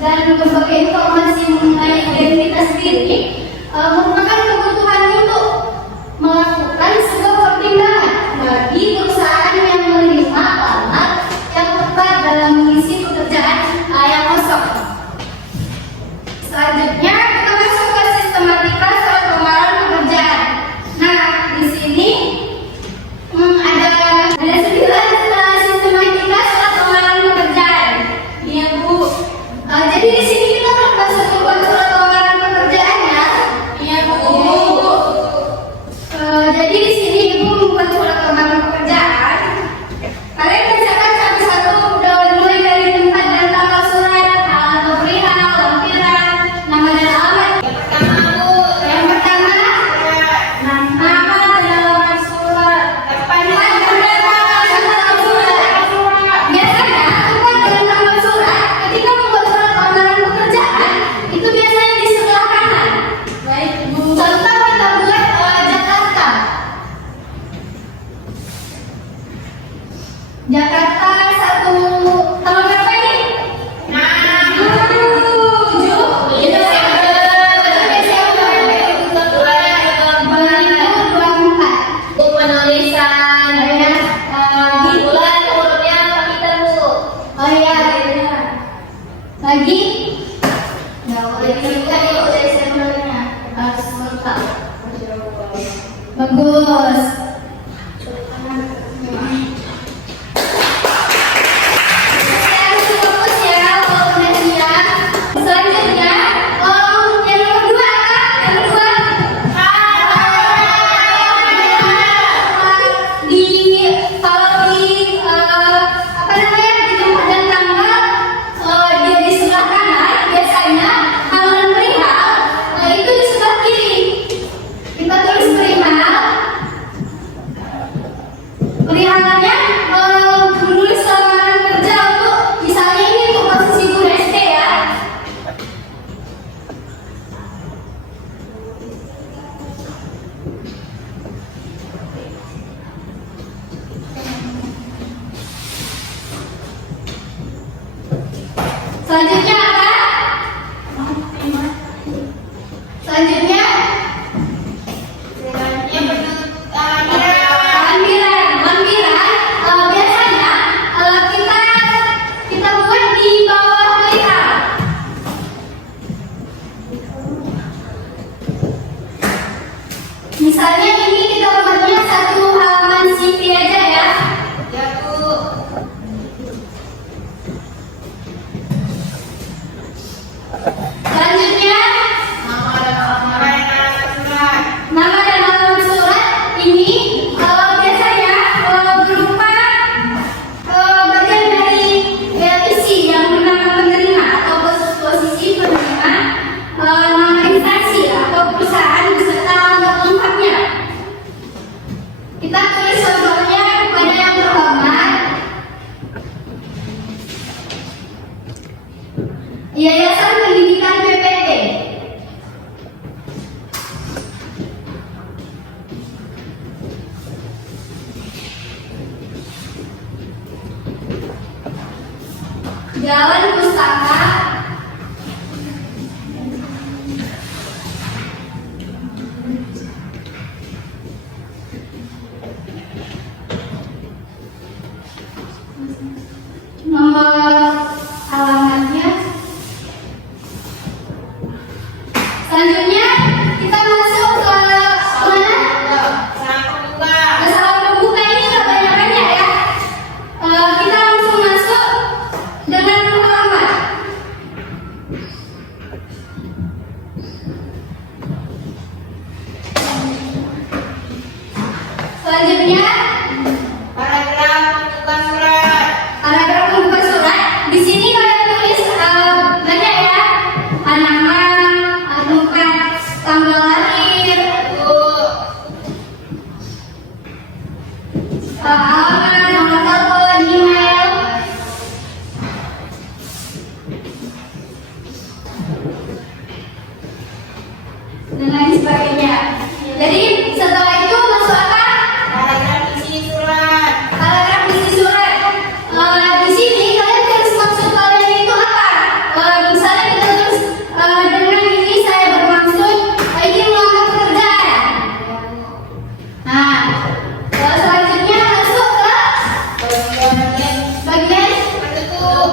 dan berbagai informasi mengenai identitas diri merupakan kebutuhan untuk melakukan sebuah pertimbangan bagi perusahaan yang menerima alamat yang tepat dalam mengisi pekerjaan yang kosong. Selanjutnya kita masuk ke sistematika surat lamaran pekerjaan. Nah, di sini ada 9 sistematika surat lamaran pekerjaan. Iya, Bu. Jadi di sini kita masuk ke surat lamaran pekerjaan ya. Iya, Bu. Jadi di sini Ibu membuat surat lamaran pekerjaan. Kalian bacakan satu-satu mulai dari tempat dan tanggal surat, atau perihal, lampiran, nama dan alamat. Yang pertama, nama dan alamat surat. Tempat dan tanggal surat. Biasanya tempat dan tanggal surat ketika membuat surat lamaran pekerjaan itu biasanya di sebelah kanan. Baik, Bu. Contoh kita buat Jakarta. Jakarta tanggal berapa ini? 7 Desember 2024. Bu, penulisan di bulan hurufnya kita, Bu. Oh iya. Lagi? Nggak boleh Kita juga. di Desembernya. Harus lengkap. Bagus. Saya harus fokus ya, walaupun udah siap. Selanjutnya, yang nomor 2 apa? Yang kedua, kalau di apa namanya, di tempat dan tanggal dia di sebelah kanan, biasanya halaman perihal itu di sebelah kiri. Kita tulis perihal. Perihalannya menulis lamaran kerja untuk misalnya ini untuk posisi Bu Reste ya. Selanjutnya apa? Selanjutnya lampiran biasanya kita buat di bawah perihal. Misalnya ini kita buatnya satu halaman CV aja ya. Ya, Bu. Selanjutnya Nama dan alamat surat. nama dan alamat surat ini biasanya berupa bagian dari isi yang bernama penerima atau posisi penerima, nama instansi atau perusahaan beserta alamat lengkapnya. Kita tulis contohnya kepada yang terhormat Yayasan Pendidikan PPT. Jalan Pustaka nomor alamatnya. Selanjutnya kita masuk ke mana? Masalah pembuka ini nggak banyak-banyak ya. Kita langsung masuk dengan alamat.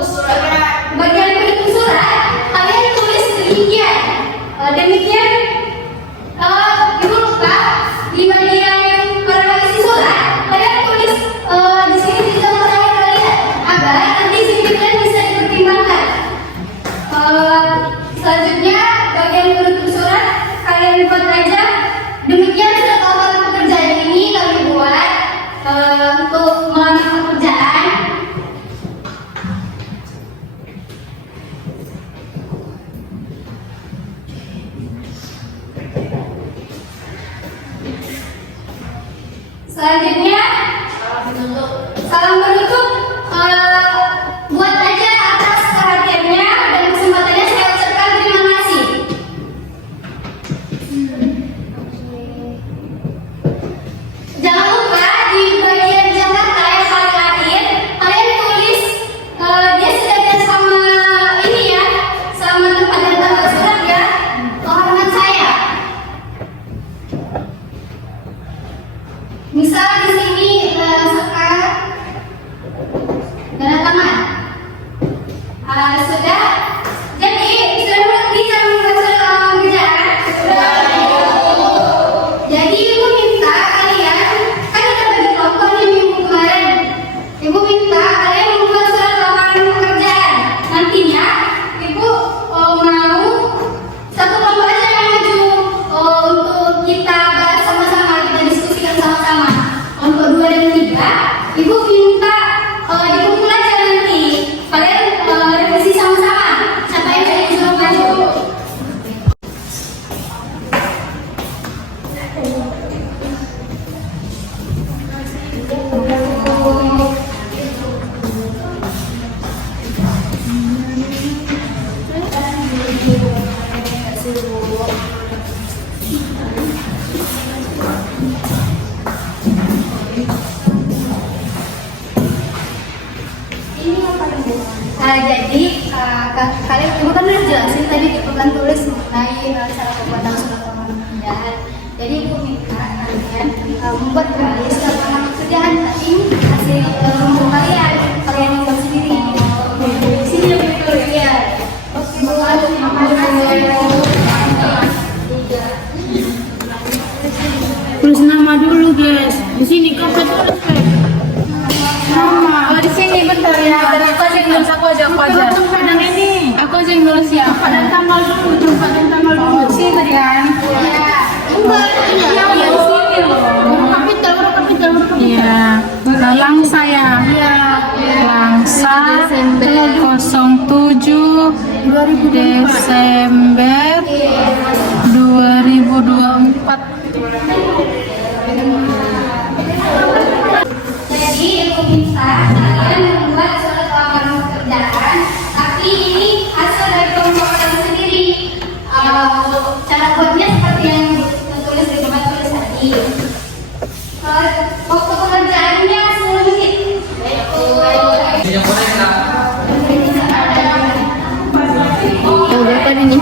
suratnya. Bagian penutup surat, kalian tulis demikian. Demikian, ibu lupa di bagian pada isi surat, kalian tulis di sini di nomor terakhir kalian, agar nanti sini kalian bisa dipertimbangkan. Selanjutnya, bagian penutup surat kalian buat aja. Demikian surat lamaran pekerjaan ini kami buat untuk melamar pekerjaan. Selanjutnya, salam penutup. Buat aja atas perhatiannya dan kesempatannya saya ucapkan terima kasih. Jangan lupa di bagian Jakarta yang paling akhir kalian tulis dia sejajar sama ini ya, sama tempat dan tanggal surat ya, kehormatan saya. Misal di sini sekarang tanda tangan. Sudah. Jadi sudah mengerti cara membuat surat lamaran pekerjaan? Jadi ibu minta kalian, kan kita bagi kelompok nih minggu kemarin. Ibu minta kalian membuat surat lamaran pekerjaan. Nantinya ibu mau satu kelompok aja yang maju untuk kita bahas sama-sama, kita diskusikan sama-sama. Kelompok 2 dan 3, ibu minta dikumpul aja nanti. Kalian revisi sama-sama. Siapa yang saya disuruh maju? Jadi kalian ibu kan udah jelasin tadi di papan tulis mengenai cara pembuatan surat lamaran pekerjaan. Jadi ibu minta kalian membuat kembali surat lamaran pekerjaan. Tapi hasil untuk kalian yang buat sendiri. Sini lebih dulu ya. Tulis nama dulu guys. Di sini kau tulis nama. Oh di sini bentar ya. Dan aku aja yang nulis, aku aja. Padang ini. Aku aja yang nulis ya. Padang tanggal dulu. Tempat yang tanggal dulu. Sini tadi kan. Ya. Iya. Langsa ya. Langsa 07 Desember 2024. Jadi ibu minta kalian membuat surat lamaran pekerjaan, tapi ini hasil dari kelompok kalian sendiri. Cara buatnya seperti yang tertulis di papan tulis tadi. Waktu pekerjaannya 10 menit. Berapa ini?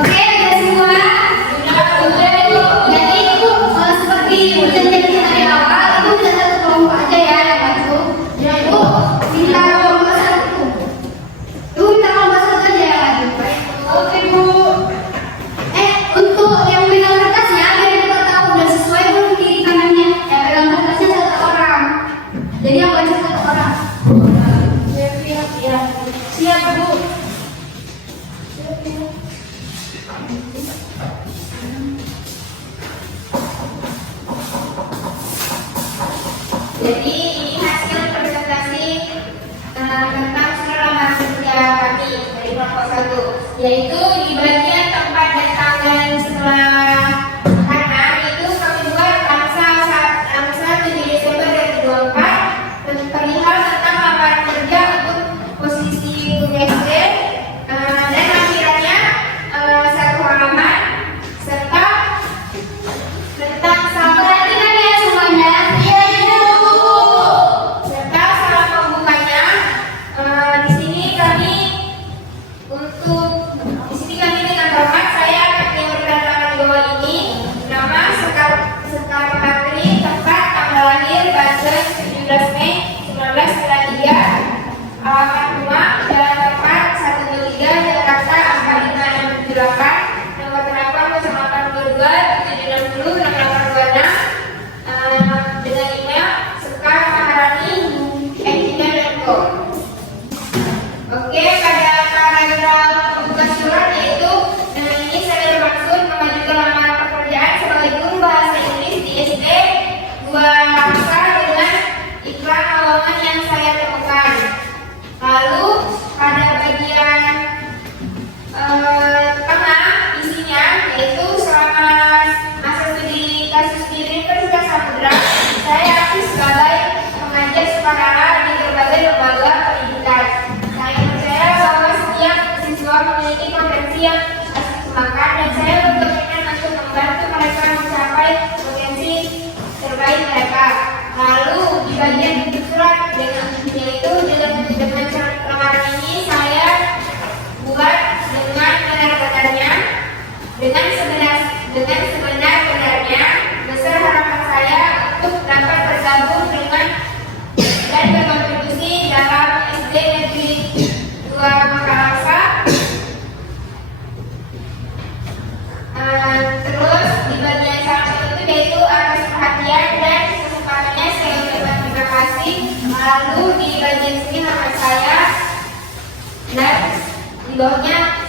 Oke, udah semua. Jadi ibu seperti perjanjian kita di awal, ibu bisa satu kelompok aja ya yang maju. Ibu minta kelompok satu. Ibu minta kelompok satu aja yang maju. Oke bu. Untuk yang pegang kertasnya, biar kita tahu udah sesuai belum kiri kanannya. Yang pegang kertasnya satu orang. Jadi yang baca satu orang. Siap bu. Jadi ini hasil presentasi tentang surat lamaran kerja kami dari kelompok 1, yaitu di bagian tempat dan tanggal setelah karena itu kami buat langsa lowongan yang saya temukan. Lalu pada bagian tengah isinya yaitu selama masa studi kasus di Universitas Samudra, saya aktif sebagai pengajar sukarela di berbagai lembaga pendidikan. Saya percaya bahwa setiap siswa memiliki potensi yang harus dikembangkan dan saya berkomitmen untuk membantu mereka mencapai potensi terbaik mereka. Lalu di bagian surat yaitu dengan surat lamaran ini saya buat dengan benar-benarnya, dengan sebenar-benarnya, besar harapan saya untuk dapat bergabung dengan dan berkontribusi dalam SD Negeri 2 Makalangsa. Terus di bagian salah itu yaitu atas perhatian dan kesempatannya saya ucapkan terima kasih. Lalu di bagian sini nama saya dan di bawahnya